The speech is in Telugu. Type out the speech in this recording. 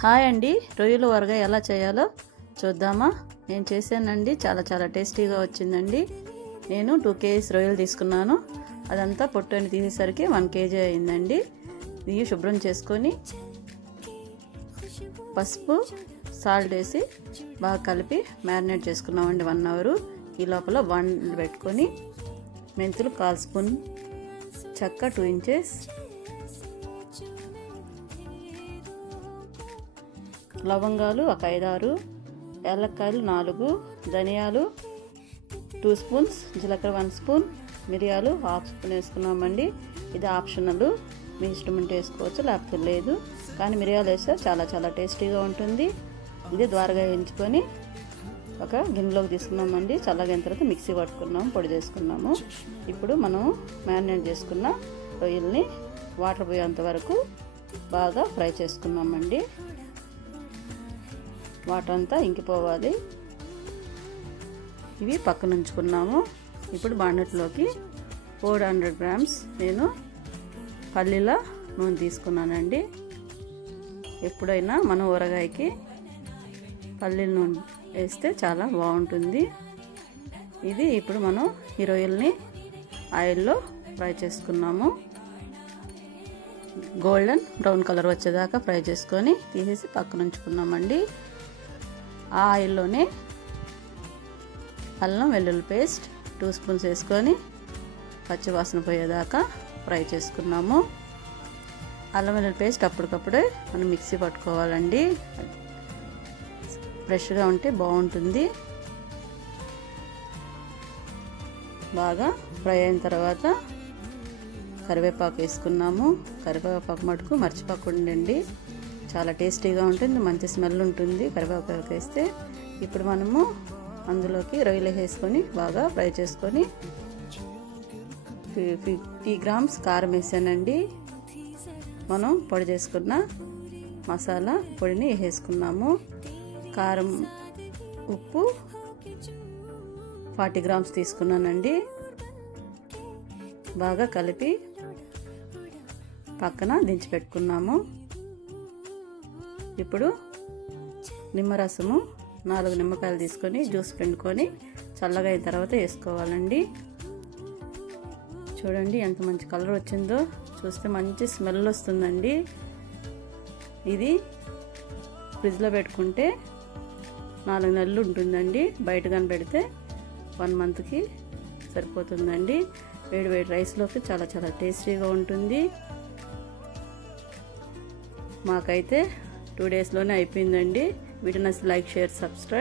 హాయ్ అండి, రొయ్యల ఊరగాయ ఎలా చేయాలో చూద్దామా. నేను చేశానండి, చాలా టేస్టీగా వచ్చిందండి. నేను 2 kgs రొయ్యలు తీసుకున్నాను. అదంతా పొట్టుని తీసేసరికి 1 kg అయిందండి. ఇవి శుభ్రం చేసుకొని పసుపు సాల్ట్ వేసి బాగా కలిపి మ్యారినేట్ చేసుకున్నామండి 1 అవర్. ఈ లోపల బాండిల్ పెట్టుకొని మెంతులు 1/4 స్పూన్, చెక్క 2 inches, లవంగాలు ఒక 5-6, యాలక్కాయలు 4, ధనియాలు 2 స్పూన్స్, జీలకర్ర 1 స్పూన్, మిరియాలు 1/2 స్పూన్ వేసుకున్నామండి. ఇది ఆప్షనల్, మీ ఇష్టం ఉంటే వేసుకోవచ్చు, లేకపోతే లేదు. కానీ మిరియాలు వేస్తే చాలా టేస్టీగా ఉంటుంది. ఇది ద్వారగా వేయించుకొని ఒక గిన్నెలోకి తీసుకున్నామండి. చల్లగైన తర్వాత మిక్సీ పట్టుకున్నాము, పొడి చేసుకున్నాము. ఇప్పుడు మనం మ్యారినేట్ చేసుకున్న రొయ్యల్ని వాటర్ పోయేంత వరకు బాగా ఫ్రై చేసుకున్నామండి. వాటర్ అంతా ఇంకిపోవాలి. ఇవి పక్కన ఉంచుకున్నాము. ఇప్పుడు బాండట్లోకి 400 grams నేను పల్లీల నూనె తీసుకున్నానండి. ఎప్పుడైనా మనం ఊరగాయకి పల్లీల నూనె వేస్తే చాలా బాగుంటుంది. ఇది ఇప్పుడు మనం ఈ రొయ్యల్ని ఆయిల్లో ఫ్రై చేసుకున్నాము. గోల్డెన్ బ్రౌన్ కలర్ వచ్చేదాకా ఫ్రై చేసుకొని తీసేసి పక్కన ఉంచుకున్నామండి. ఆ ఆయిల్లోనే అల్లం వెల్లుల్లి పేస్ట్ 2 స్పూన్స్ వేసుకొని పచ్చివాసన పోయేదాకా ఫ్రై చేసుకున్నాము. అల్లం వెల్లుల్లి పేస్ట్ అప్పటికప్పుడే మనం మిక్సీ పట్టుకోవాలండి, ఫ్రెష్గా ఉంటే బాగుంటుంది. బాగా ఫ్రై అయిన తర్వాత కరివేపాకు వేసుకున్నాము. కరివేపాకు మటుకు మర్చిపోకండి, చాలా టేస్టీగా ఉంటుంది, మంచి స్మెల్ ఉంటుంది కరివేపాకు వేస్తే. ఇప్పుడు మనము అందులోకి రొయ్యలు వేసుకొని బాగా ఫ్రై చేసుకొని 50 grams కారం వేసానండి. మనం పొడి చేసుకున్న మసాలా పొడిని వేసుకున్నాము. కారం, ఉప్పు 40 grams తీసుకున్నానండి. బాగా కలిపి పక్కన దించి పెట్టుకున్నాము. ఇప్పుడు నిమ్మరసము 4 నిమ్మకాయలు తీసుకొని జ్యూస్ పిండుకొని చల్లగా అయిన తర్వాత వేసుకోవాలండి. చూడండి ఎంత మంచి కలర్ వచ్చిందో, చూస్తే మంచి స్మెల్ వస్తుందండి. ఇది ఫ్రిడ్జ్లో పెట్టుకుంటే 4 నెలలు ఉంటుందండి. బయట కానీ పెడితే 1 monthకి సరిపోతుందండి. వేడి రైస్లోకి చాలా టేస్టీగా ఉంటుంది. మాకైతే 2 daysలోనే అయిపోయిందండి. వీడియో నచ్చితే లైక్, షేర్, సబ్స్క్రైబ్.